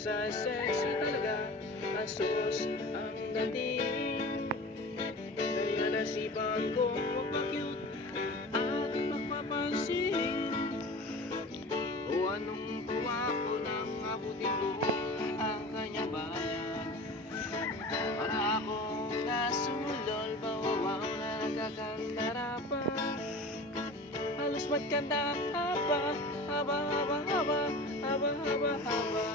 Sexy talaga, asos ang dating. Kaya nasipan kong magpa-cute at magpapansin. O anong tuwa ko nang abutin ko ang kanyang bayan. Para akong nasulol, bawawaw na nagkakandara pa. Halos magkanda haba, haba, haba, haba, haba, haba, haba.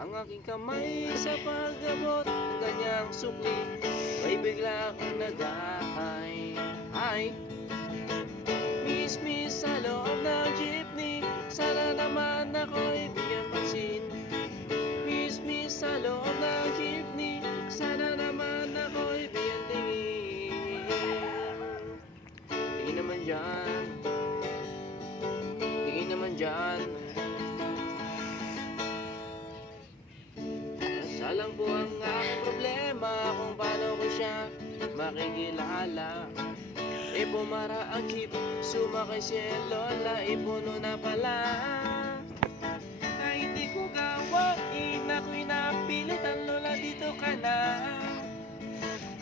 Ang aking kamay sa pag-abot ng kanyang sukli, may bigla akong nag-ahay. Ay, miss sa loob ng jeepney, sana naman ako'y bigyan pansin. Miss sa loob ng jeepney, sana naman ako'y bigyan tingin. Tingin naman dyan, tingin naman dyan. Lang po ang aking problema kung paano ko siya makikilala. Bumara ang jeep, sumakay si Lola, puno na pala. Kahit di ko gawain, ako'y napilit, ang Lola dito ka na.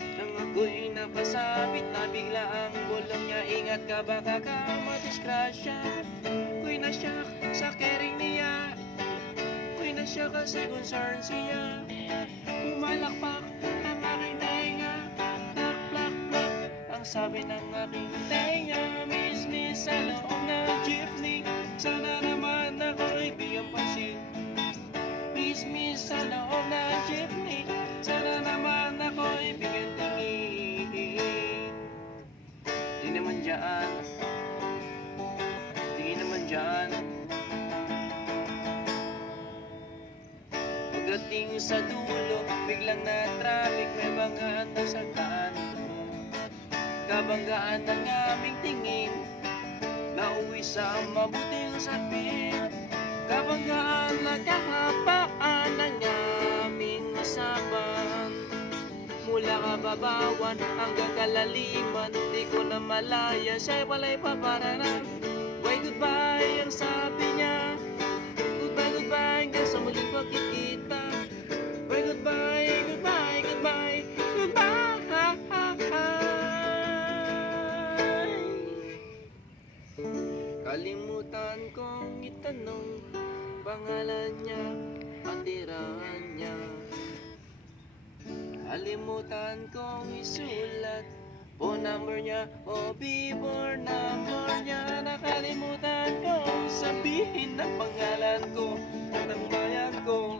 Nang ako'y napasabit na bigla ang bulong niya, ingat ka baka ka madisgrasya. Ako'y nasyak sa caring niya, ako'y nasyak kasi concern siya. Pumalakpak ang aking tenga, plak, plak, plak, ang sabi ng aking tenga. Miss sa loob ng jeepney, sana naman ako'y bigyan pansin. Miss sa loob ng jeepney, sana naman ako'y bigyan tingin. Di naman dyan, di naman dyan. Pagdating sa dulo, biglang na-traffic, may banggaan daw sa kanto. Kabanggaan ng aming tingin, nauwi sa mabuting sapin. Kabanggaan na kahapaan ng aming usapan. Mula kababawan hanggang kalaliman, di ko na malaya, siya'y wala'y papararang. Why goodbye ang sabi niya, goodbye, goodbye, hanggang sa muling pagkikita. Why goodbye, goodbye, goodbye, goodbye. Kalimutan kong itanong pangalan niya at tirahan niya. Kalimutan kong isulat phone number niya o billboard number niya. Nakalimutan kong sabihin ang pangalan ko at ang bayan ko.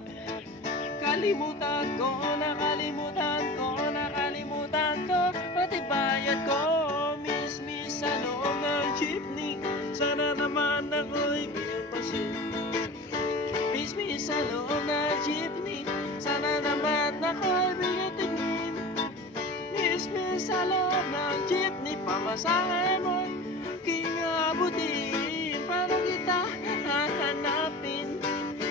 Nakalimutan ko, nakalimutan ko, nakalimutan ko, pati bayad ko. Miss sa loob ng jeepney, sana naman ako'y bigyan pansin. Miss sa loob ng jeepney, sana naman ako'y bigyan tingin. Miss sa loob ng jeepney, pamasahe mo kingabutin. Paano kita hahanapin?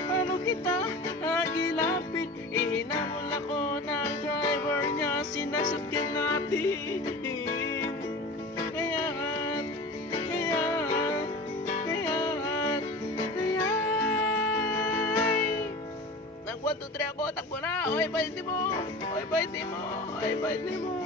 Paano kita hagilapin? Ihinamol ako ng driver niya, sinasakyan natin. Nag 1, 2, 3 ako, takbo na. Oy, baiti mo. Oy, baiti mo. Oy, baiti mo.